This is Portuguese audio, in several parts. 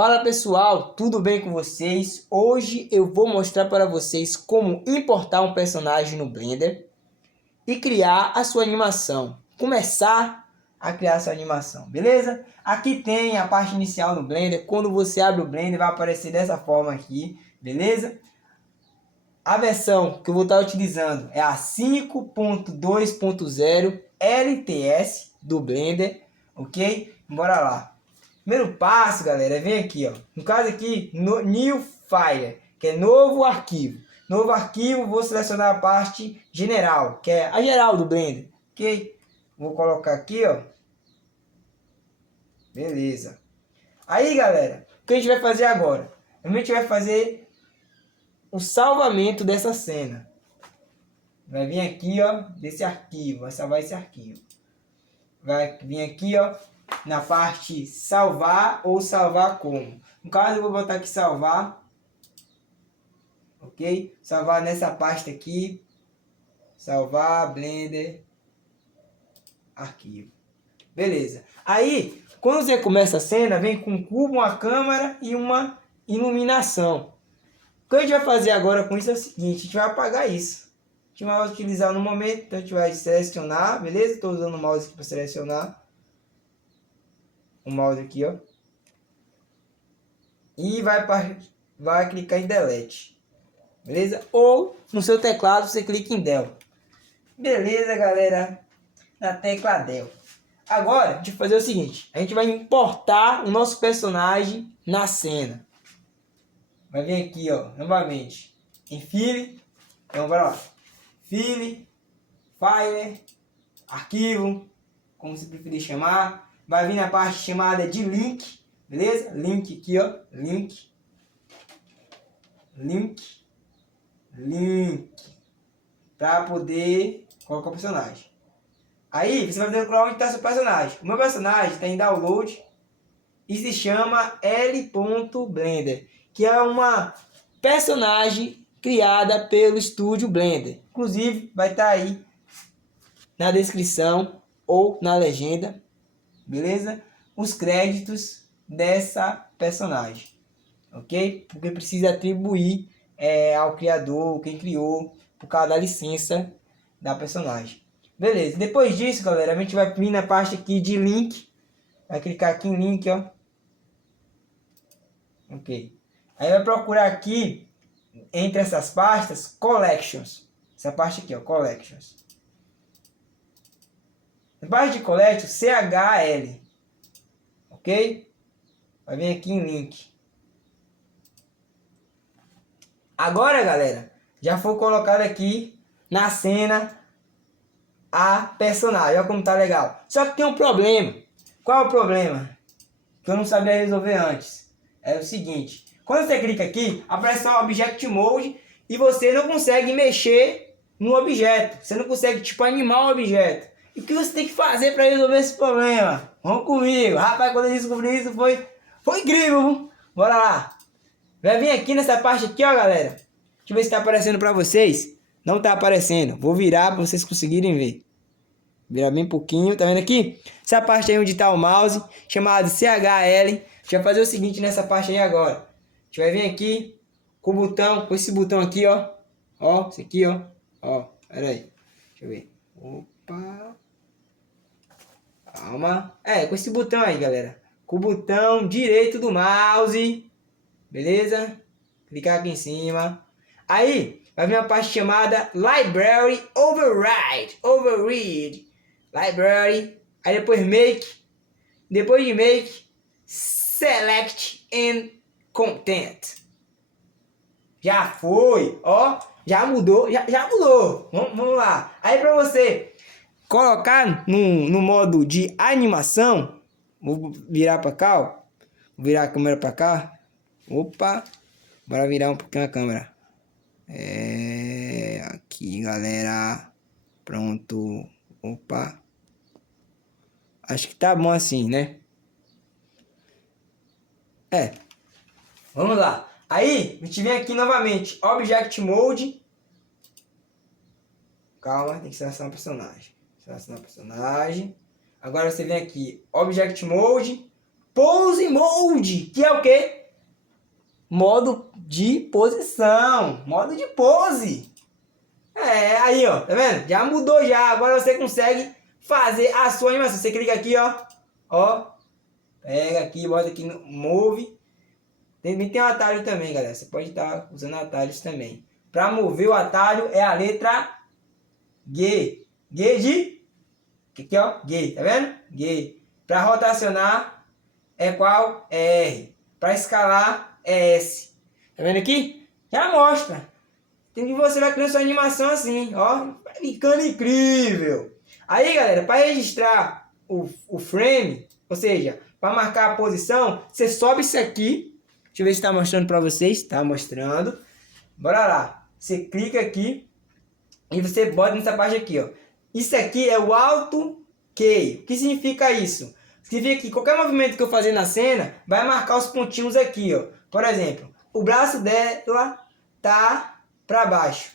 Fala pessoal, tudo bem com vocês? Hoje eu vou mostrar para vocês como importar um personagem no Blender e criar a sua animação. Começar a criar a sua animação, beleza? Aqui tem a parte inicial no Blender. Quando você abre o Blender vai aparecer dessa forma aqui, beleza? A versão que eu vou estar utilizando é a 5.2.0 LTS do Blender, ok? Bora lá. Primeiro passo, galera, é vir aqui, ó. No caso aqui, no New File, que é novo arquivo. Novo arquivo, vou selecionar a parte general, que é a geral do Blender, ok? Vou colocar aqui, ó. Beleza. Aí, galera, o que a gente vai fazer agora? A gente vai fazer o salvamento dessa cena. Vai vir aqui, ó, desse arquivo, vai salvar esse arquivo. Vai vir aqui, ó, na parte salvar ou salvar como. No caso, eu vou botar aqui salvar. Ok? Salvar nessa pasta aqui. Salvar, Blender, arquivo. Beleza. Aí, quando você começa a cena, vem com um cubo, uma câmera e uma iluminação. O que a gente vai fazer agora com isso é o seguinte: a gente vai apagar isso. A gente vai utilizar no momento, então a gente vai selecionar, beleza? Estou usando o mouse aqui para selecionar. O mouse aqui, ó. E vai clicar em Delete. Beleza? Ou no seu teclado você clica em Del. Beleza, galera? Na tecla Del. Agora, a gente vai fazer o seguinte: a gente vai importar o nosso personagem na cena. Vai vir aqui, ó, novamente, em File. Então, bora lá. File, File, Arquivo, como você preferir chamar. Vai vir na parte chamada de Link, beleza? Link aqui, ó, Link. Para poder colocar o personagem. Aí você vai procurar onde está seu personagem. O meu personagem está em download e se chama L.Blender, que é uma personagem criada pelo estúdio Blender. Inclusive vai estar aí na descrição ou na legenda, beleza? Os créditos dessa personagem, ok? Porque precisa atribuir ao criador, quem criou, por causa da licença da personagem. Beleza, depois disso, galera, a gente vai vir na parte aqui de link. Vai clicar aqui em link, ó. Ok. Aí vai procurar aqui, entre essas pastas, Collections. Essa parte aqui, ó, Collections. Na parte de Collections, CHL. Ok? Vai vir aqui em link. Agora, galera, já foi colocado aqui na cena a personagem. Olha como tá legal. Só que tem um problema. Qual é o problema? Que eu não sabia resolver antes. É o seguinte: quando você clica aqui, aparece só o Object Mode e você não consegue mexer no objeto. Você não consegue, tipo, animar o objeto. E o que você tem que fazer para resolver esse problema? Vamos comigo. Rapaz, quando eu descobri isso, foi incrível, viu? Bora lá. Vai vir aqui nessa parte aqui, ó, galera. Deixa eu ver se tá aparecendo para vocês. Não tá aparecendo. Vou virar para vocês conseguirem ver. Virar bem pouquinho, tá vendo aqui? Essa parte aí onde tá o mouse, chamado CHL. A gente vai fazer o seguinte nessa parte aí agora. A gente vai vir aqui com o botão, com esse botão aqui, ó. Ó, esse aqui, ó. Ó, pera aí. Deixa eu ver. Opa. Calma. Com esse botão aí, galera. Com o botão direito do mouse. Beleza? Clicar aqui em cima. Aí, vai vir uma parte chamada Library Override. Library. Aí depois Make. Depois de Make, Select and Content. Já foi. Ó, já mudou. Já mudou. Vamos lá. Aí para você colocar no modo de animação, vou virar para cá, ó. Vou virar a câmera para cá. Opa. Bora virar um pouquinho a câmera. Aqui, galera. Pronto. Opa. Acho que tá bom assim, né? Vamos lá. Aí, a gente vem aqui novamente. Object Mode. Calma, tem que selecionar o personagem. Selecionar o personagem. Agora você vem aqui. Object Mode. Pose Mode, que é o quê? Modo de posição, modo de pose. Aí, ó, tá vendo? Já mudou já, agora você consegue fazer a sua animação. Você clica aqui, ó, pega aqui, bota aqui no Move. Tem um atalho também, galera, você pode estar usando atalhos também. Para mover o atalho é a letra G. G de... Aqui, ó, G, tá vendo? G. Para rotacionar é qual? É R. Para escalar é S. Tá vendo aqui? Já mostra. Tem que você vai criando sua animação assim, ó. Vai ficando incrível. Aí, galera, para registrar o frame, ou seja, para marcar a posição, você sobe isso aqui. Deixa eu ver se está mostrando para vocês. Está mostrando. Bora lá. Você clica aqui e você bota nessa parte aqui, ó. Isso aqui é o Auto Key. O que significa isso? Significa que qualquer movimento que eu fazer na cena vai marcar os pontinhos aqui, ó. Por exemplo, o braço dela tá para baixo.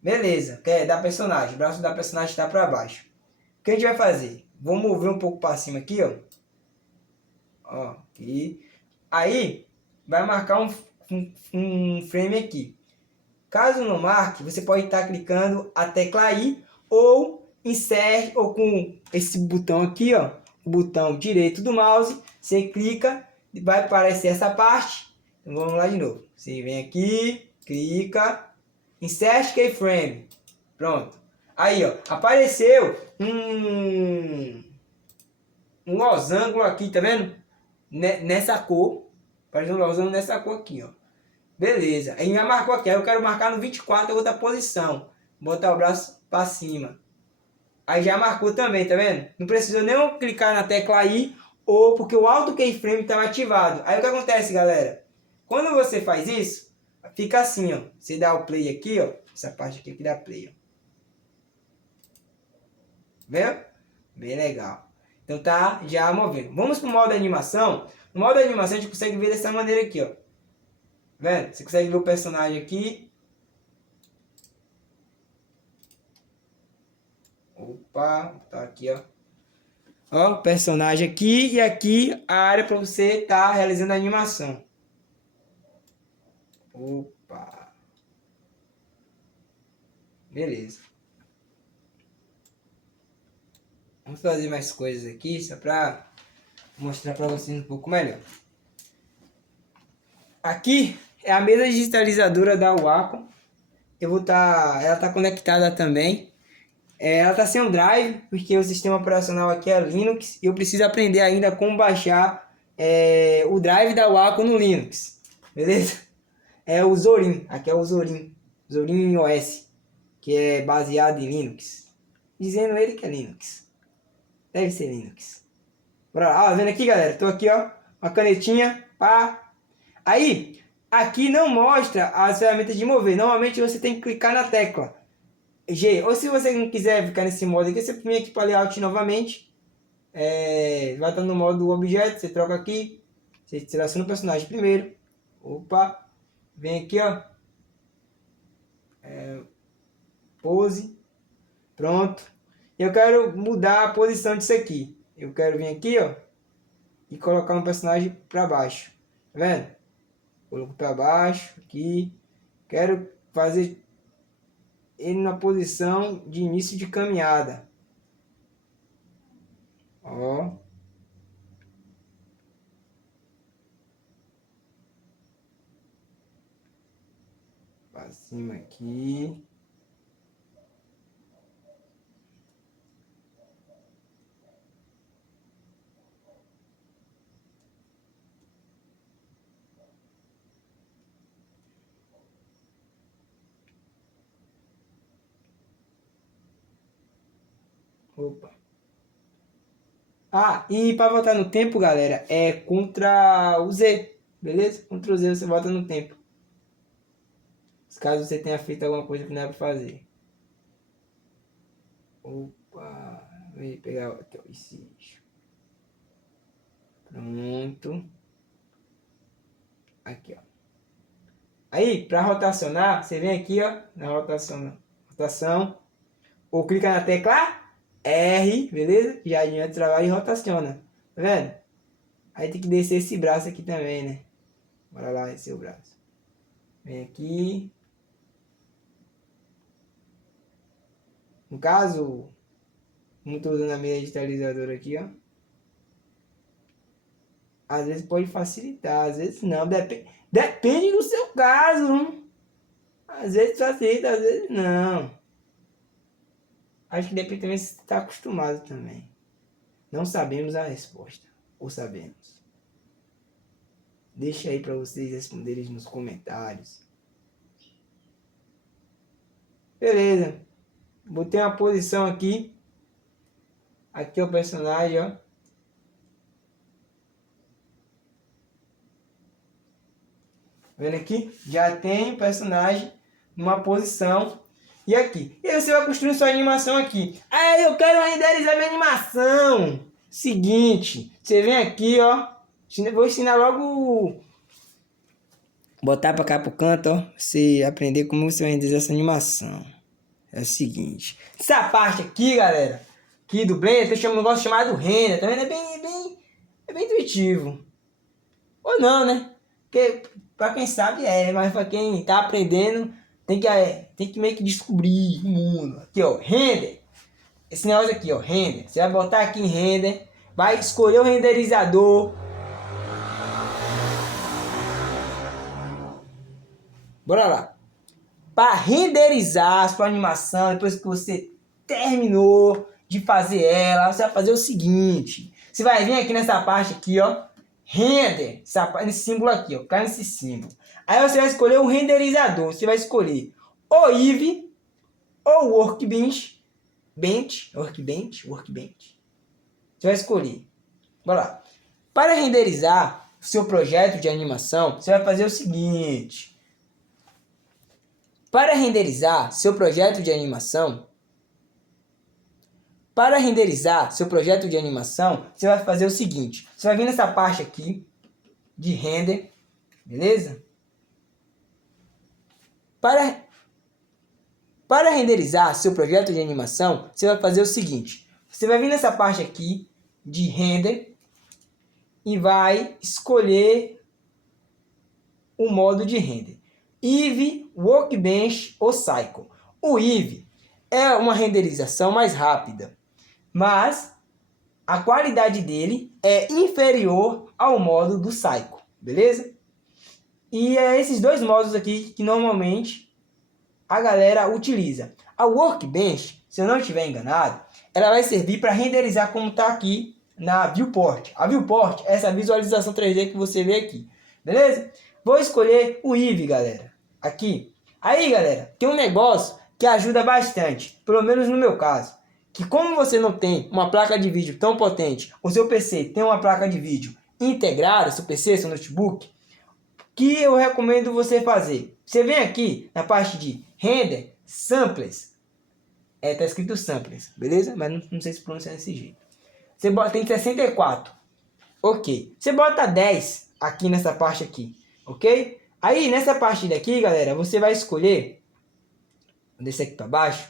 Beleza, que é da personagem. O braço da personagem está para baixo. O que a gente vai fazer? Vou mover um pouco para cima aqui, ó. Ó, aqui. Aí vai marcar um frame aqui. Caso não marque, você pode estar clicando a tecla I ou insert, ou com esse botão aqui, ó, o botão direito do mouse, você clica e vai aparecer essa parte. Então vamos lá de novo. Você vem aqui, clica, insert keyframe. Pronto. Aí, ó, apareceu um losango aqui, tá vendo? Nessa cor. Apareceu um losango nessa cor aqui, ó. Beleza, aí já marcou aqui, aí eu quero marcar no 24 a outra posição, botar o braço para cima, aí já marcou também, tá vendo? Não precisa nem eu clicar na tecla I, ou porque o Auto Keyframe estava ativado. Aí o que acontece, galera? Quando você faz isso, fica assim, ó, você dá o play aqui, ó, essa parte aqui que dá play, ó. Viu? Bem legal. Então tá já movendo. Vamos pro modo de animação. No modo de animação a gente consegue ver dessa maneira aqui, ó. Vendo? Você consegue ver o personagem aqui. Opa, tá aqui, ó. Ó, o personagem aqui e aqui a área para você estar realizando a animação. Opa. Beleza. Vamos fazer mais coisas aqui, só para mostrar para vocês um pouco melhor. Aqui é a mesa digitalizadora da Wacom. Ela tá conectada também. Ela tá sem um drive, porque o sistema operacional aqui é Linux. E eu preciso aprender ainda como baixar o drive da Wacom no Linux. Beleza? É o Zorin. Aqui é o Zorin. Zorin OS. Que é baseado em Linux. Dizendo ele que é Linux. Deve ser Linux. Bora lá. Vendo aqui, galera? Tô aqui, ó. Uma canetinha. Pá. Aí, aqui não mostra as ferramentas de mover. Normalmente você tem que clicar na tecla G. Ou se você não quiser ficar nesse modo aqui, você vem aqui para layout novamente. Vai estar no modo objeto. Você troca aqui. Você seleciona o personagem primeiro. Opa. Vem aqui, ó. Pose. Pronto. Eu quero mudar a posição disso aqui. Eu quero vir aqui, ó. E colocar um personagem para baixo. Tá vendo? Coloco para baixo aqui. Quero fazer ele na posição de início de caminhada. Ó. Para cima aqui. Opa. E para voltar no tempo, galera, é Ctrl Z, beleza? Ctrl Z você volta no tempo. Caso você tenha feito alguma coisa que não é para fazer. Opa, vou pegar aqui, ó, esse eixo. Pronto. Aqui, ó. Aí, para rotacionar, você vem aqui, ó, na rotação, ou clica na tecla R, beleza? Já adianta o trabalho e rotaciona. Tá vendo? Aí tem que descer esse braço aqui também, né? Bora lá, esse é o braço. Vem aqui. No caso, como estou usando a minha digitalizadora aqui, ó. Às vezes pode facilitar, às vezes não. Depende do seu caso. Hein? Às vezes facilita, às vezes não. Acho que depende também se você está acostumado também. Não sabemos a resposta. Ou sabemos? Deixa aí para vocês responderem nos comentários. Beleza. Botei uma posição aqui. Aqui é o personagem, ó. Vendo aqui? Já tem o personagem numa posição. E aqui. E aí você vai construir sua animação aqui. Ah, eu quero renderizar minha animação. Seguinte. Você vem aqui, ó. Vou ensinar logo... Botar pra cá pro canto, ó. Você aprender como você vai renderizar essa animação. É o seguinte. Essa parte aqui, galera. Aqui do Blender, tem um negócio chamado render. Tá vendo? É bem intuitivo. Ou não, né? Porque pra quem sabe mas pra quem tá aprendendo, tem que meio que descobrir o mundo. Aqui, ó, render. Esse negócio aqui, ó, render. Você vai botar aqui em render, vai escolher o renderizador. Bora lá. Para renderizar a sua animação, depois que você terminou de fazer ela, você vai fazer o seguinte. Você vai vir aqui nessa parte aqui, ó. Render, nesse símbolo aqui, ó, cai nesse símbolo. Aí você vai escolher o renderizador. Você vai escolher o Eevee ou Workbench. Workbench. Você vai escolher. Bora lá. Para renderizar o seu projeto de animação, você vai fazer o seguinte. Para renderizar seu projeto de animação, você vai fazer o seguinte. Você vai vir nessa parte aqui de render, beleza? Para renderizar seu projeto de animação, você vai fazer o seguinte. Você vai vir nessa parte aqui de render e vai escolher o modo de render. Eevee, Workbench ou Cycle. O Eevee é uma renderização mais rápida, mas a qualidade dele é inferior ao modo do Cycle, beleza? E é esses dois modos aqui que normalmente a galera utiliza. A Workbench, se eu não estiver enganado, ela vai servir para renderizar como está aqui na Viewport. A Viewport é essa visualização 3D que você vê aqui, beleza? Vou escolher o Eevee, galera. Aqui. Aí, galera, tem um negócio que ajuda bastante, pelo menos no meu caso. Que como você não tem uma placa de vídeo tão potente, o seu PC tem uma placa de vídeo integrada, seu PC, seu notebook, que eu recomendo você fazer. Você vem aqui na parte de Render, Samplers. Tá escrito Samplers, beleza? Mas não sei se pronuncia desse jeito. Você tem 64. Ok. Você bota 10 aqui nessa parte aqui, ok? Aí, nessa parte daqui, galera, você vai escolher... Vou descer aqui para baixo.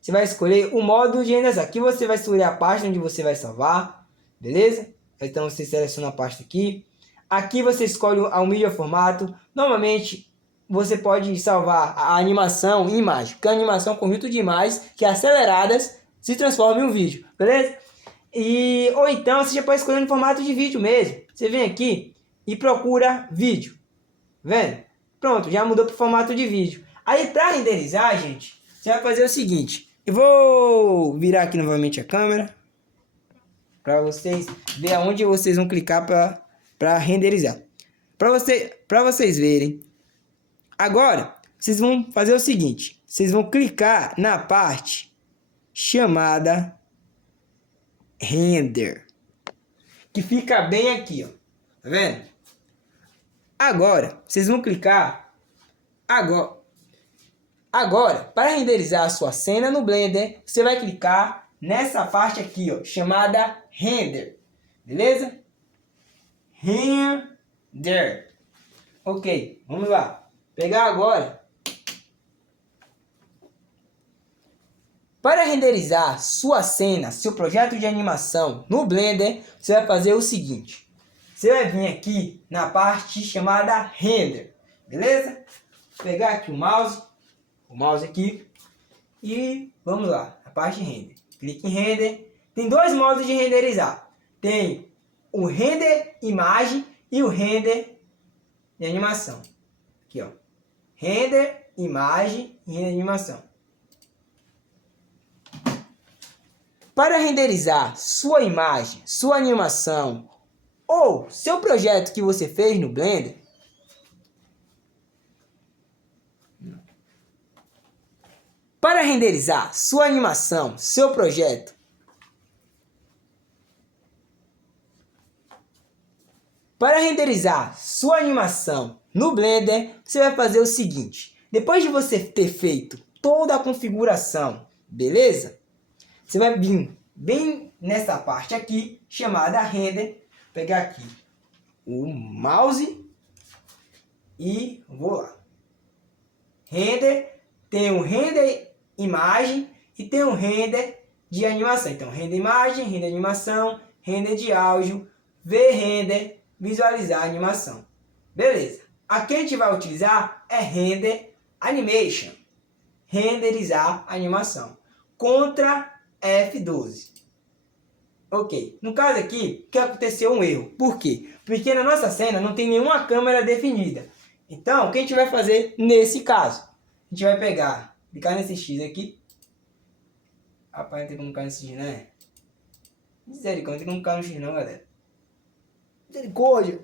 Você vai escolher o modo de renderizar. Aqui você vai escolher a pasta onde você vai salvar. Beleza? Então, você seleciona a pasta aqui. Aqui você escolhe o mídia formato. Normalmente, você pode salvar a animação em imagem. Porque a animação é um conjunto de imagens que aceleradas se transformam em um vídeo. Beleza? Ou então, você já pode escolher no formato de vídeo mesmo. Você vem aqui e procura vídeo. Vendo? Pronto, já mudou para o formato de vídeo. Aí para renderizar, gente, você vai fazer o seguinte. Eu vou virar aqui novamente a câmera para vocês verem aonde vocês vão clicar para renderizar. Para vocês verem. Agora, vocês vão fazer o seguinte. Vocês vão clicar na parte chamada Render, que fica bem aqui, ó. Tá vendo? Agora, vocês vão clicar agora, para renderizar a sua cena no Blender, você vai clicar nessa parte aqui, ó, chamada Render. Beleza? Render. Ok, vamos lá. Pegar agora. Para renderizar sua cena, seu projeto de animação no Blender, você vai fazer o seguinte. você vai vir aqui na parte chamada Render, beleza? Vou pegar aqui o mouse aqui, e vamos lá, a parte de Render. Clique em Render. Tem dois modos de renderizar. Tem o Render Imagem e o Render de Animação. Aqui, ó. Render Imagem e Render de Animação. Para renderizar sua imagem, sua animação ou seu projeto que você fez no Blender, para renderizar sua animação, seu projeto, para renderizar sua animação no Blender, você vai fazer o seguinte. Depois de você ter feito toda a configuração, beleza? Você vai vir bem nessa parte aqui, chamada Render. Vou pegar aqui o mouse e vou lá. Render, tem o Render Imagem e tem o Render de Animação. Então, Render Imagem, Render Animação, Render de Áudio, ver Render, visualizar a animação. Beleza. Aqui a gente vai utilizar é Render Animation. Renderizar a animação. Ctrl F12. Ok. No caso aqui, que aconteceu um erro. Por quê? Porque na nossa cena não tem nenhuma câmera definida. Então, o que a gente vai fazer nesse caso? A gente vai pegar, clicar nesse X aqui. Rapaz, não tem como cair nesse X, né? Misericórdia, não tem como cair no X não, galera. Misericórdia.